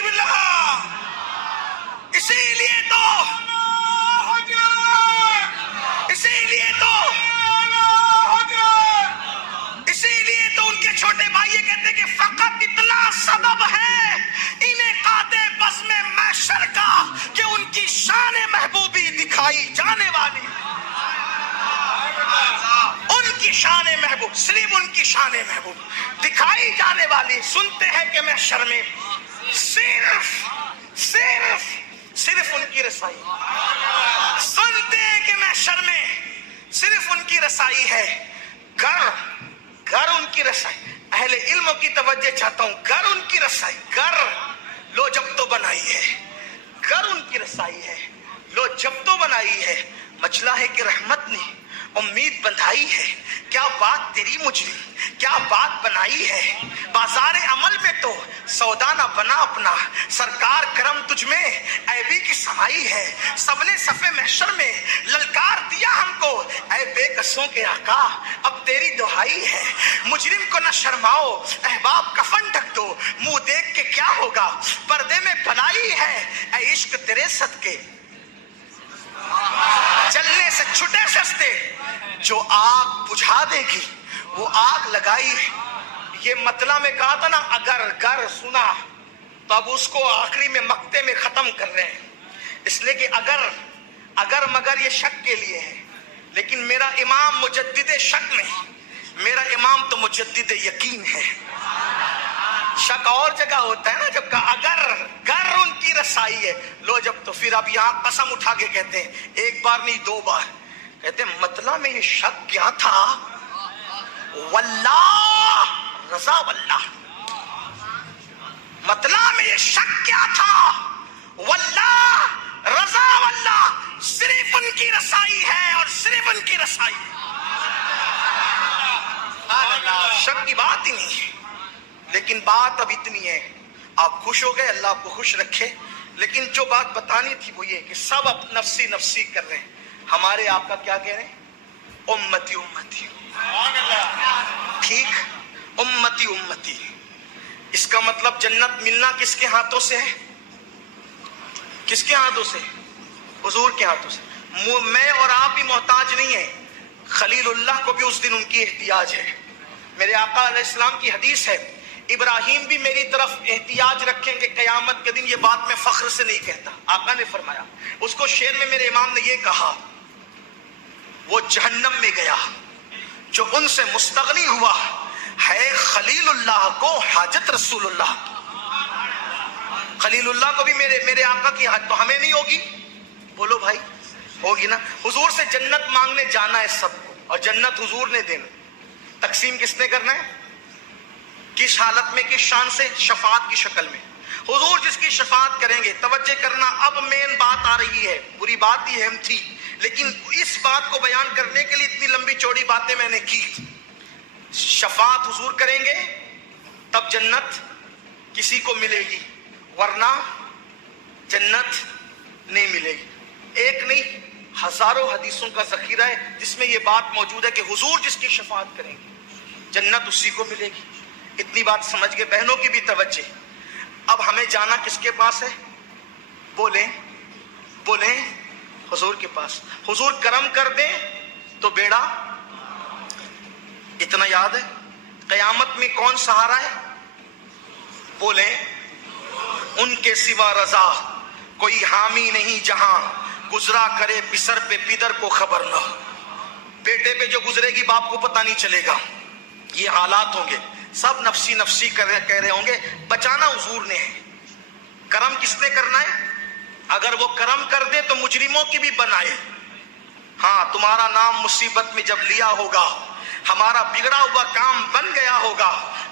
باللہ. اسی لیے تو ان کے چھوٹے بھائی یہ کہتے کہ فقط اتنا سبب ہے انہیں قاطع بزم محشر کا کہ ان کی شان محبوبی دکھائی جانے والی. ان کی شان محبوب، صرف ان کی شان محبوب دکھائی جانے والی. سنتے ہیں کہ محشر میں صرف ان کی رسائی. سنتے ہیں کہ محشر میں صرف ان کی رسائی ہے. گر ان کی رسائی. اہل علموں کی توجہ چاہتا ہوں. گر ان کی رسائی. گر لو جب تو بنائی ہے. گر ان کی رسائی ہے. لو جب تو بنائی ہے. مچلا ہے کہ رحمت نے امید بندھائی ہے. کیا بات تیری مجرم، کیا بات بنائی ہے. بازار عمل میں تو سودا نہ بنا اپنا. سرکار کرم تجھ میں عیبی کی سمائی ہے. سب نے صفِ محشر میں للکار دیا ہم کو، اے بے کسوں کے آقا اب تیری دہائی ہے. مجرم کو نہ شرماؤ احباب کفن ڈھک دو. منہ دیکھ کے کیا ہوگا پردے میں بھلائی ہے. اے عشق تیرے صدقے چلنے سے چھٹے سستے. جو آگ بجھا دے گی وہ آگ لگائی. یہ مطلع میں کہا تھا نا اگر گر سنا تو اب اس کو آخری میں مقطع میں ختم کر رہے ہیں. اس لیے کہ اگر مگر یہ شک کے لیے ہے. لیکن میرا امام مجدد شک نہیں، میرا امام تو مجدد یقین ہے. شک اور جگہ ہوتا ہے نا جب کہا اگر گر ان کی رسائی ہے. لو جب تو پھر اب یہاں قسم اٹھا کے کہتے ہیں ایک بار نہیں دو بار. کہتے ہیں مطلب میں یہ شک کیا تھا واللہ رضا واللہ. مطلب میں یہ شک کیا تھا واللہ رضا واللہ. صرف ان کی رسائی ہے اور صرف ان کی رسائی. شک کی بات ہی نہیں ہے. لیکن بات اب اتنی ہے، آپ خوش ہو گئے، اللہ آپ کو خوش رکھے. لیکن جو بات بتانی تھی وہ یہ کہ سب اب نفسی نفسی کر رہے ہیں. ہمارے آقا کیا کہہ رہے ہیں؟ امتی امتی. ٹھیک، امتی امتی. اس کا مطلب جنت ملنا کس کے ہاتھوں سے ہے؟ کس کے ہاتھوں سے؟ حضور کے ہاتھوں سے. میں اور آپ بھی محتاج نہیں ہیں. خلیل اللہ کو بھی اس دن ان کی احتیاج ہے. میرے آقا علیہ السلام کی حدیث ہے ابراہیم بھی میری طرف احتیاج رکھیں گے قیامت کے دن. یہ بات میں فخر سے نہیں کہتا، آقا نے فرمایا. اس کو شعر میں میرے امام نے یہ کہا وہ جہنم میں گیا جو ان سے مستغنی ہوا ہے خلیل اللہ کو حاجت رسول اللہ. خلیل اللہ کو بھی میرے آقا کی حاجت تو ہمیں نہیں ہوگی. بولو بھائی ہوگی نا. حضور سے جنت مانگنے جانا ہے سب کو اور جنت حضور نے دینا. تقسیم کس نے کرنا ہے؟ کس حالت میں، کس شان سے؟ شفاعت کی شکل میں. حضور جس کی شفاعت کریں گے. توجہ کرنا اب مین بات آ رہی ہے. پوری بات ہی اہم تھی لیکن اس بات کو بیان کرنے کے لیے اتنی لمبی چوڑی باتیں میں نے کی. شفاعت حضور کریں گے تب جنت کسی کو ملے گی ورنہ جنت نہیں ملے گی. ایک نہیں ہزاروں حدیثوں کا ذخیرہ ہے جس میں یہ بات موجود ہے کہ حضور جس کی شفاعت کریں گے جنت اسی کو ملے گی. اتنی بات سمجھ گئے؟ بہنوں کی بھی توجہ. اب ہمیں جانا کس کے پاس ہے؟ بولیں حضور کے پاس. حضور کرم کر دیں تو بیڑا. اتنا یاد ہے؟ قیامت میں کون سہارا ہے؟ بولیں ان کے سوا رضا کوئی حامی نہیں جہاں گزرا کرے پسر پہ پدر کو خبر نہ. بیٹے پہ جو گزرے گی باپ کو پتہ نہیں چلے گا. یہ حالات ہوں گے. سب نفسی نفسی کہہ رہے ہوں گے. بچانا حضور نے ہے. کرم کس نے کرنا ہے؟ اگر وہ کرم کر دے تو مجرموں کی بھی بنائے. ہاں تمہارا نام مصیبت میں جب لیا ہوگا، ہمارا بگڑا ہوا کام بن گیا ہوگا،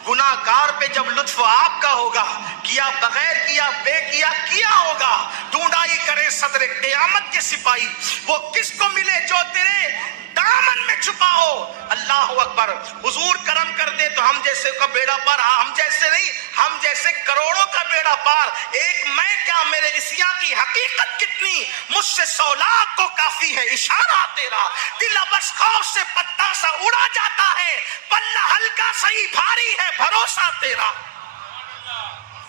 گناہ گار پہ جب لطف آپ کا ہوگا، کیا بغیر کیا بے کیا ہوگا. ڈھونڈا ہی کرے صدر قیامت کے سپاہی وہ کس کو ملے جو تیرے دامن میں چھپا ہو. اللہ اکبر. حضور کرم کر دے تو ہم جیسے کا بیڑا پار. ہم جیسے نہیں، ہم جیسے کروڑوں کا بیڑا پار. ایک میں کیا میرے عصیاں کی حقیقت کتنی، مجھ سے 100 لاکھ کو کافی ہے اشارہ تیرا. دل بس خوف سے پتا سا اڑا جاتا ہے، پلہ ہلکا صحیح بھاری ہے بھروسہ تیرا.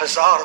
1000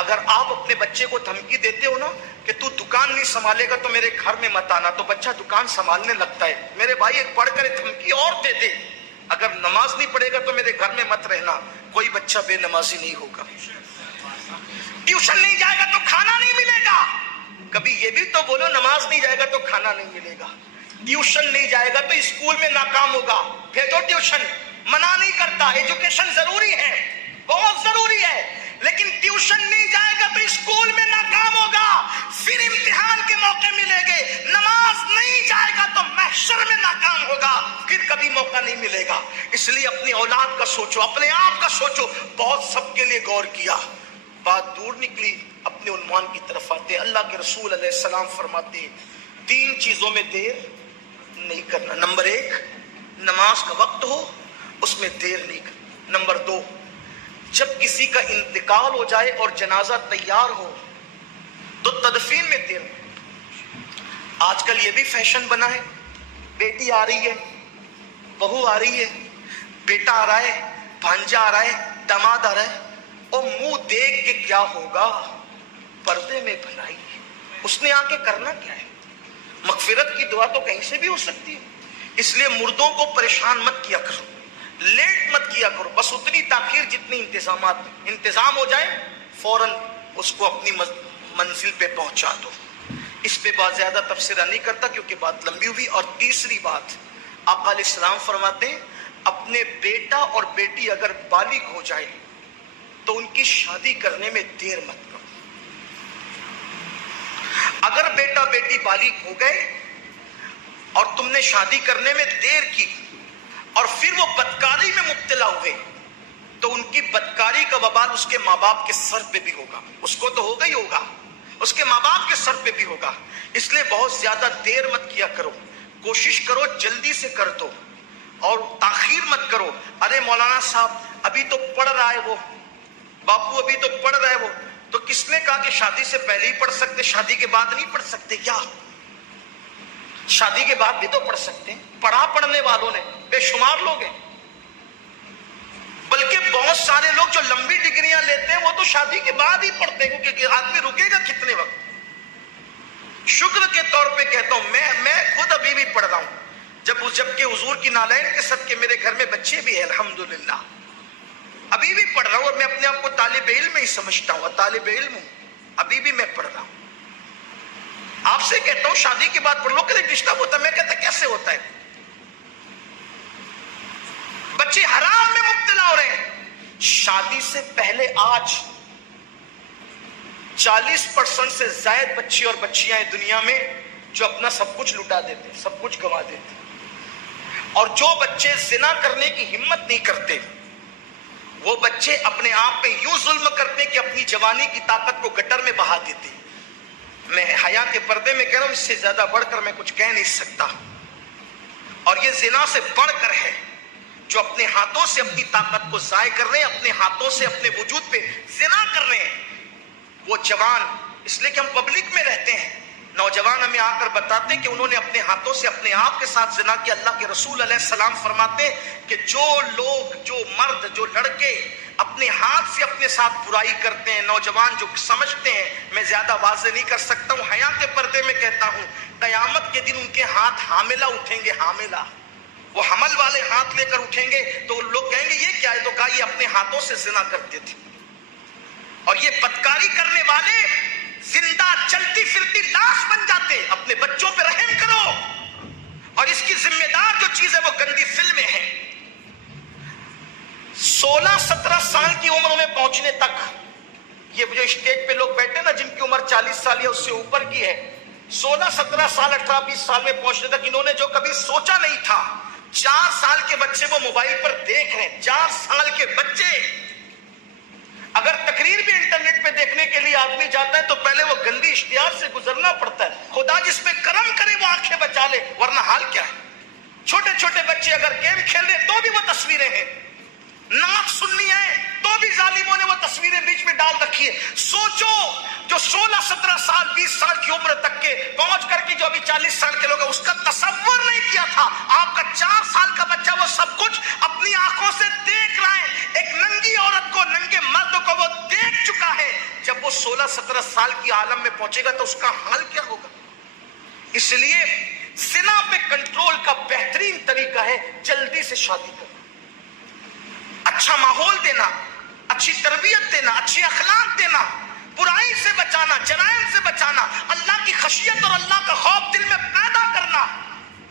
اگر آپ اپنے بچے کو دھمکی دیتے ہو نا کہ تو دکان نہیں سنبھالے گا تو میرے گھر میں مت آنا، تو بچہ دکان سنبھالنے لگتا ہے۔ میرے بھائی ایک پڑھ کر دھمکی اور دے دے، اگر نماز نہیں پڑھے گا تو میرے گھر میں مت رہنا، کوئی بچہ بے نمازی نہیں ہوگا۔ ٹیوشن نہیں جائے گا تو کھانا نہیں ملے گا، کبھی یہ بھی تو بولو نماز نہیں جائے گا تو کھانا نہیں ملے گا۔ ٹیوشن نہیں جائے گا تو اسکول میں ناکام ہوگا، بھیجو ٹیوشن، منع نہیں کرتا، ایجوکیشن ضروری ہے، بہت ضروری ہے، لیکن ٹیوشن نہیں جائے گا تو اسکول میں ناکام ہوگا، پھر امتحان کے موقع ملیں گے۔ نماز نہیں جائے گا تو محشر میں ناکام ہوگا، پھر کبھی موقع نہیں ملے گا۔ اس لیے اپنی اولاد کا سوچو، اپنے آپ کا سوچو۔ بہت سب کے لیے غور کیا، بات دور نکلی، اپنے عنوان کی طرف آتے۔ اللہ کے رسول علیہ السلام فرماتے 3 چیزوں میں دیر نہیں کرنا۔ نمبر 1، نماز کا وقت ہو اس میں دیر نہیں کرنا۔ نمبر 2، جب کسی کا انتقال ہو جائے اور جنازہ تیار ہو تو تدفین میں دیر نہیں۔ آج کل یہ بھی فیشن بنا ہے، بیٹی آ رہی ہے، بہو آ رہی ہے، بیٹا آ رہا ہے، بھانجا آ رہا ہے، داماد آ رہا ہے، اور منہ دیکھ کے کیا ہوگا؟ پردے میں بھلائی ہے۔ اس نے آ کے کرنا کیا ہے؟ مغفرت کی دعا تو کہیں سے بھی ہو سکتی ہے۔ اس لیے مردوں کو پریشان مت کیا کرو، لیٹ مت کیا کرو، بس اتنی تاخیر جتنی انتظام ہو جائے فوراً اس کو اپنی منزل پہ پہنچا دو۔ اس پہ بات زیادہ تبصرہ نہیں کرتا کیونکہ بات لمبی ہوئی۔ اور تیسری بات، آقا علیہ السلام فرماتے ہیں اپنے بیٹا اور بیٹی اگر بالغ ہو جائے تو ان کی شادی کرنے میں دیر مت کرو۔ اگر بیٹا بیٹی بالغ ہو گئے اور تم نے شادی کرنے میں دیر کی اور پھر وہ بدکاری میں مبتلا ہوئے تو ان کی بدکاری کا وبال اس کے ماں باپ کے سر پہ بھی ہوگا۔ اس کو تو ہوگا ہی ہوگا، اس کے ماں باپ کے سر پہ بھی ہوگا۔ اس لیے بہت زیادہ دیر مت کیا کرو، کوشش کرو جلدی سے کر دو اور تاخیر مت کرو۔ ارے مولانا صاحب ابھی تو پڑھ رہا ہے وہ، باپو ابھی تو پڑھ رہا ہے وہ، تو کس نے کہا کہ شادی سے پہلے ہی پڑھ سکتے، شادی کے بعد نہیں پڑھ سکتے؟ کیا شادی کے بعد بھی تو پڑھ سکتے ہیں؟ پڑھا پڑھنے والوں نے بے شمار لوگ ہیں، بلکہ بہت سارے لوگ جو لمبی ڈگریاں لیتے ہیں وہ تو شادی کے بعد ہی پڑھتے ہیں، کیونکہ آدمی رکے گا کتنے وقت۔ شکر کے طور پہ کہتا ہوں میں خود ابھی بھی پڑھ رہا ہوں، جبکہ حضور کی نالین کے صدقے میرے گھر میں بچے بھی ہیں الحمدللہ، ابھی بھی پڑھ رہا ہوں، اور میں اپنے آپ کو طالب علم ہی سمجھتا ہوں، طالب علم ہوں، ابھی بھی میں پڑھ رہا ہوں۔ آپ سے کہتا ہوں شادی کے بعد پڑھ لو، کہ ڈسٹرب ہوتا ہے، میں کہتا کیسے ہوتا ہے؟ بچے حرام میں مبتلا ہو رہے ہیں۔ شادی سے پہلے آج 40% سے زائد بچے اور بچیاں ہیں دنیا میں جو اپنا سب کچھ لٹا دیتے، سب کچھ گوا دیتے، اور جو بچے زنا کرنے کی ہمت نہیں کرتے وہ بچے اپنے آپ پہ یوں ظلم کرتے کہ اپنی جوانی کی طاقت کو گٹر میں بہا دیتے۔ میں حیا کے پردے میں کہہ رہا ہوں، اس سے زیادہ بڑھ کر میں کچھ کہہ نہیں سکتا، اور یہ زنا سے بڑھ کر ہے جو اپنے ہاتھوں سے اپنی طاقت کو ضائع کر رہے ہیں، اپنے ہاتھوں سے اپنے وجود پہ زنا کر رہے ہیں وہ جوان۔ اس لیے کہ ہم پبلک میں رہتے ہیں، نوجوان ہمیں آ کر بتاتے ہیں کہ انہوں نے اپنے ہاتھوں سے اپنے آپ کے ساتھ زنا کیا۔ اللہ کے رسول علیہ السلام فرماتے ہیں کہ جو لوگ، جو مرد، جو لڑکے اپنے ہاتھ سے اپنے ساتھ برائی کرتے ہیں، نوجوان جو سمجھتے ہیں، میں زیادہ واضح نہیں کر سکتا ہوں، حیا کے پردے میں کہتا ہوں، قیامت کے دن ان کے ہاتھ حاملہ اٹھیں گے، حاملہ، وہ حمل والے ہاتھ لے کر اٹھیں گے، تو لوگ کہیں گے یہ کیا ہے؟ تو کہا یہ اپنے ہاتھوں سے زنا کرتے تھے۔ اور یہ بدکاری کرنے والے زندہ چلتی پھرتی لاش بن جاتے۔ اپنے بچوں پہ رحم کرو، اور اس کی ذمہ دار جو چیز ہے وہ گندی فلمیں ہیں۔ 16-17 سال کی عمر میں پہنچنے تک، یہ جو اسٹیج پہ لوگ بیٹھے نا جن کی عمر 40 سال یا اس سے اوپر کی ہے، 16-17 سال 18-20 سال میں پہنچنے تک انہوں نے جو کبھی سوچا نہیں تھا، 4 سال کے بچے وہ موبائل پر دیکھ رہے ہیں۔ 4 سال کے بچے، اگر تقریر بھی انٹرنیٹ پہ دیکھنے کے لیے آدمی جاتا ہے تو پہلے وہ گندی اشتہار سے گزرنا پڑتا ہے۔ خدا جس پہ کرم کرے وہ آنکھیں بچا لے، ورنہ حال کیا ہے؟ چھوٹے چھوٹے بچے اگر گیم کھیل رہے تو بھی وہ تصویریں ہیں، نعت سننی ہے تو بھی ظالموں نے وہ تصویریں بیچ میں ڈال رکھی ہے۔ سوچو جو 16-17 سال 20 سال کی عمر تک کے پہنچ کر کے جو ابھی 40 سال کے لوگ ہیں، اس کا تصور نہیں کیا تھا۔ آپ کا 4 سال کا بچہ وہ سب کچھ اپنی آنکھوں سے دیکھ رہا ہے، ایک ننگی عورت کو، ننگے مرد کو وہ دیکھ چکا کیا ہے، جب وہ 16-17 سال کی عالم میں پہنچے گا تو اس کا حال کیا ہوگا؟ اس لیے زنا پہ کنٹرول کا بہترین طریقہ ہے جلدی سے شادی کرنا، اچھا ماحول دینا، اچھی تربیت دینا، اچھے اخلاق دینا، برائی سے بچانا، جرائم سے بچانا، اللہ کی خشیت اور اللہ کا خوف دل میں پیدا کرنا۔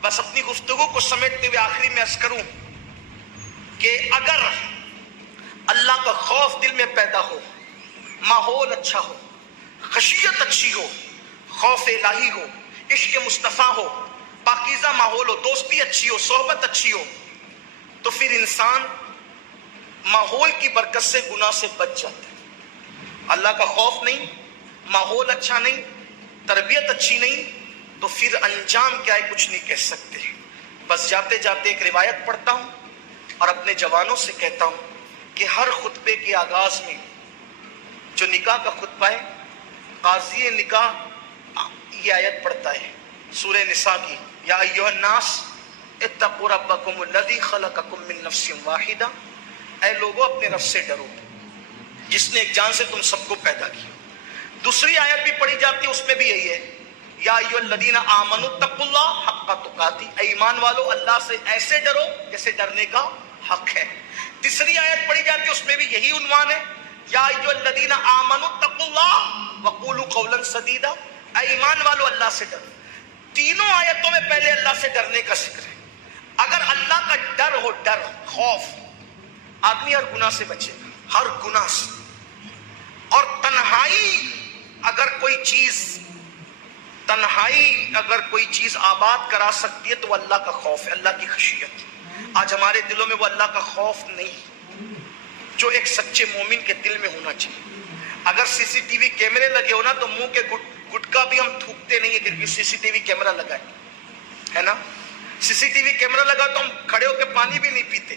بس اپنی گفتگو کو سمیٹتے ہوئے آخری میں عرض کروں کہ اگر اللہ کا خوف دل میں پیدا ہو، ماحول اچھا ہو، خشیت اچھی ہو، خوف الہی ہو، عشق مصطفیٰ ہو، پاکیزہ ماحول ہو، دوستی اچھی ہو، صحبت اچھی ہو، تو پھر انسان ماحول کی برکت سے گناہ سے بچ جاتا ہے۔ اللہ کا خوف نہیں، ماحول اچھا نہیں، تربیت اچھی نہیں، تو پھر انجام کیا ہے کچھ نہیں کہہ سکتے۔ بس جاتے جاتے ایک روایت پڑھتا ہوں اور اپنے جوانوں سے کہتا ہوں کہ ہر خطبے کے آغاز میں جو نکاح کا خطبہ ہے، قاضی نکاح یہ آیت پڑھتا ہے سورہ نساء کی، یا ایھا الناس اتقوا ربکم الذی خلقکم من نفس واحدہ، اے لوگوں اپنے رب سے ڈرو جس نے ایک جان سے تم سب کو پیدا کیا۔ دوسری آیت بھی پڑھی جاتی ہے، اس میں بھی یہی ہے، یا ایھا الذین آمنوا اتقوا اللہ حق تقاتہ، اے ایمان والو اللہ سے ایسے ڈرو جیسے ڈرنے کا حق ہے۔ تیسری آیت پڑھی جاتی ہے، اس میں بھی یہی عنوان ہے، یا ایھا الذین آمنوا اتقوا اللہ وقولوا قولا سدیدا، اے ایمان والو اللہ سے ڈرو۔ تینوں آیتوں میں پہلے اللہ سے ڈرنے کا ذکر ہے۔ اگر اللہ کا ڈر ہو، ڈر، خوف، آدمی ہر گناہ سے بچے گا، ہر گناہ سے۔ اور تنہائی اگر کوئی چیز آباد کرا سکتی ہے تو وہ اللہ کا خوف ہے، اللہ کی خشیت۔ آج ہمارے دلوں میں وہ اللہ کا خوف نہیں جو ایک سچے مومن کے دل میں ہونا چاہیے۔ اگر سی سی ٹی وی کیمرے لگے ہو نا تو منہ کے گٹکا بھی ہم تھوکتے نہیں ہے کہ سی سی ٹی وی کیمرہ لگا ہے نا، سی سی ٹی وی کیمرہ لگا تو ہم کھڑے ہو کے پانی بھی نہیں پیتے،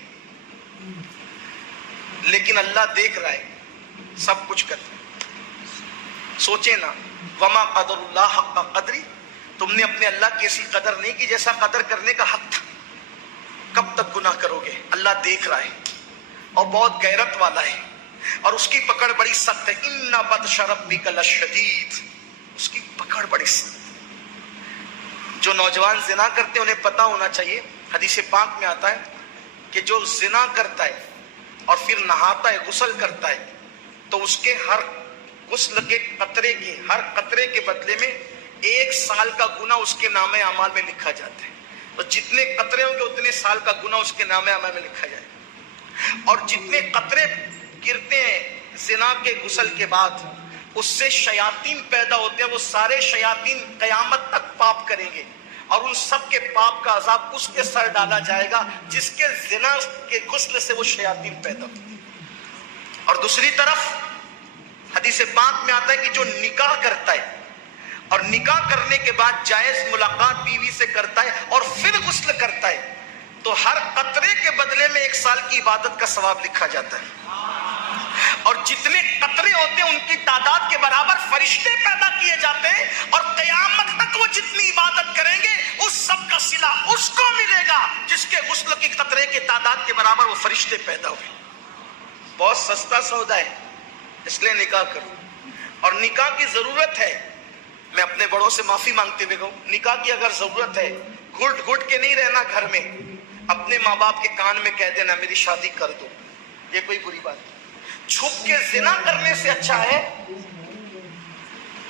لیکن اللہ دیکھ رہا ہے، سب کچھ کرتا ہے۔ سوچے نا، وما قدر اللہ حق قدری، تم نے اپنے اللہ کی ایسی قدر نہیں کی جیسا قدر کرنے کا حق تھا۔ کب تک گناہ کرو گے؟ اللہ دیکھ رہا ہے اور بہت غیرت والا ہے اور اس کی پکڑ بڑی سخت ہے۔ ان بطش ربک لشدید، اس کی پکڑ بڑی سخت۔ جو نوجوان زنا کرتے ہیں انہیں پتہ ہونا چاہیے، حدیث پاک میں آتا ہے کہ جو زنا کرتا ہے اور پھر نہاتا ہے، غسل کرتا ہے، تو اس کے ہر غسل کے ہر قطرے کے بدلے میں 1 سال کا گناہ اس کے نامہ اعمال میں لکھا جاتا ہے۔ تو جتنے قطرے ہوں گے اتنے سال کا گناہ اس کے نامہ اعمال میں لکھا جائے گا۔ اور جتنے قطرے گرتے ہیں زنا کے غسل کے بعد، اس سے شیاطین پیدا ہوتے ہیں، وہ سارے شیاطین قیامت تک پاپ کریں گے اور ان سب کے پاپ کا عذاب اس کے سر ڈالا جائے گا جس کے زنا کے غسل سے وہ شیاطین پیدا ہوتے ہیں۔ اور دوسری طرف حدیث پاک میں آتا ہے کہ جو نکاح کرتا ہے اور نکاح کرنے کے بعد جائز ملاقات بیوی سے کرتا ہے اور پھر غسل کرتا ہے تو ہر قطرے کے بدلے میں 1 سال کی عبادت کا ثواب لکھا جاتا ہے۔ اور جتنے قطرے ہوتے ہیں ان کی تعداد کے برابر فرشتے پیدا کیے جاتے ہیں، اور قیامت تک وہ جتنی عبادت کریں گے اس سب کا صلہ اس کو ملے گا جس کے غسل کی قطرے کی تعداد کے برابر وہ فرشتے پیدا ہوئے۔ بہت سستا سودا ہے، اس لیے نکاح کرو۔ اور نکاح کی ضرورت ہے، میں اپنے بڑوں سے معافی مانگتے ہوئے کہوں، نکاح کی اگر ضرورت ہے، گھٹ گھٹ کے نہیں رہنا گھر میں، اپنے ماں باپ کے کان میں کہہ دینا میری شادی کر دو، یہ کوئی بری بات نہیں۔ چھپ کے زنا کرنے سے اچھا ہے،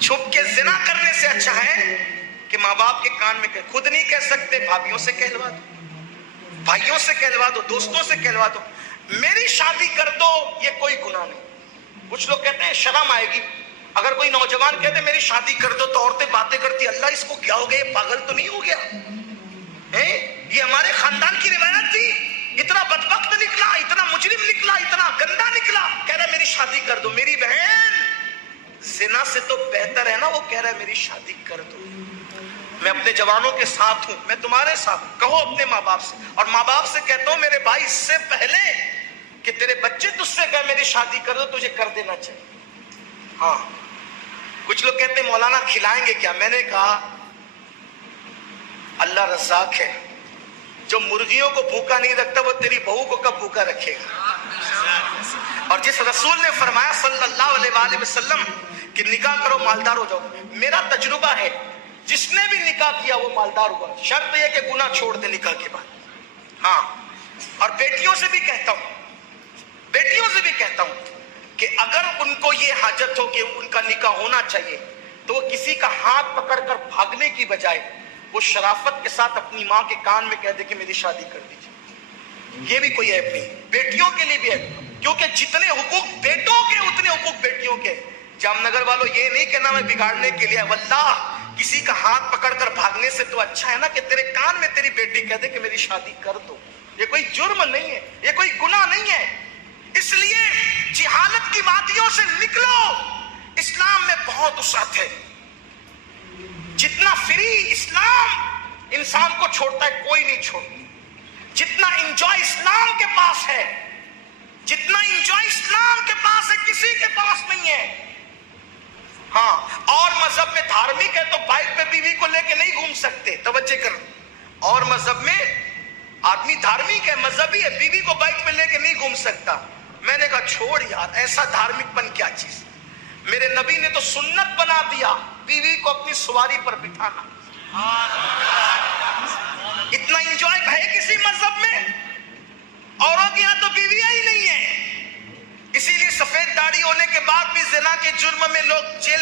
چھپ کے زنا کرنے سے اچھا ہے کہ ماں باپ کے کان میں خود نہیں کہہ سکتے، بھابھیوں سے کہلوا دو، بھائیوں سے کہلوا دو، دوستوں سے کہلوا دو میری شادی کر دو، یہ کوئی گناہ نہیں۔ کچھ لوگ کہتے ہیں شرم آئے گی، اگر کوئی نوجوان کہتے میری شادی کر دو تو عورتیں باتیں کرتی اللہ اس کو کیا ہو گیا، یہ پاگل تو نہیں ہو گیا، یہ ہمارے خاندان کی روایت تھی، اتنا بدبخت نکلا، اتنا مجرم نکلا، اتنا گندا نکلا، کہہ رہا ہے میری شادی کر دو۔ میری بہن، زنا سے تو بہتر ہے نا وہ کہہ رہا ہے میری شادی کر دو۔ میں اپنے جوانوں کے ساتھ ہوں، میں تمہارے ساتھ، کہو اپنے ماں باپ سے، اور ماں باپ سے کہتا ہوں میرے بھائی اس سے پہلے کہ تیرے بچے تجھ سے کہے میری شادی کر دو، تجھے کر دینا چاہیے۔ ہاں، کچھ لوگ کہتے ہیں مولانا کھلائیں گے کیا؟ میں نے کہا اللہ رزاق ہے، جو مرغیوں کو بھوکا نہیں رکھتا وہ تیری بہو کو کب بھوکا رکھے گا؟ اور جس رسول نے فرمایا صلی اللہ علیہ وآلہ وسلم کہ نکاح کرو مالدار ہو جاؤ، میرا تجربہ ہے جس نے بھی نکاح کیا وہ مالدار ہوا، شرط یہ کہ گناہ چھوڑ دے نکاح کے بعد۔ ہاں، اور بیٹیوں سے بھی کہتا ہوں کہ اگر ان کو یہ حاجت ہو کہ ان کا نکاح ہونا چاہیے تو وہ کسی کا ہاتھ پکڑ کر بھاگنے کی بجائے وہ شرافت کے ساتھ اپنی ماں کے کان میں کہہ دے کہ میری شادی کر دیجیے، یہ بھی کوئی عیب نہیں، بیٹیوں کے لیے بھی ہے، کیونکہ جتنے حقوق بیٹوں کے اتنے حقوق بیٹیوں کے۔ جام نگر والوں یہ نہیں کہنا میں بگاڑنے کے لیے، واللہ کسی کا ہاتھ پکڑ کر بھاگنے سے تو اچھا ہے نا کہ تیرے کان میں تیری بیٹی کہہ دے کہ میری شادی کر دو۔ یہ کوئی جرم نہیں ہے، یہ کوئی گناہ نہیں ہے۔ اس لیے جہالت کی وادیوں سے نکلو، اسلام میں بہت وسعت ہے، جتنا فری اسلام انسان کو چھوڑتا ہے کوئی نہیں چھوڑتا، جتنا انجوائے اسلام کے پاس ہے، جتنا انجوائے اسلام کے پاس ہے کسی کے پاس نہیں ہے۔ ہاں، اور مذہب میں دھارمک ہے تو بائک پہ بیوی کو لے کے نہیں گھوم سکتے، توجہ کر، اور مذہب میں آدمی دھارمک ہے، مذہبی ہے، بیوی کو بائک پہ لے کے نہیں گھوم سکتا۔ میں نے کہا چھوڑ یار، ایسا دھارمک پن کیا چیز، میرے نبی نے تو سنت بنا دیا بیوی کو اپنی سواری پر بٹھانا۔ اتنا انجوائے ہے کسی مذہب میں؟ اوروں کے یہاں تو بیویاں ہی نہیں ہیں، اسی لیے سفید داڑھی ہونے کے بعد بھی زنا کے جرم میں لوگ جیل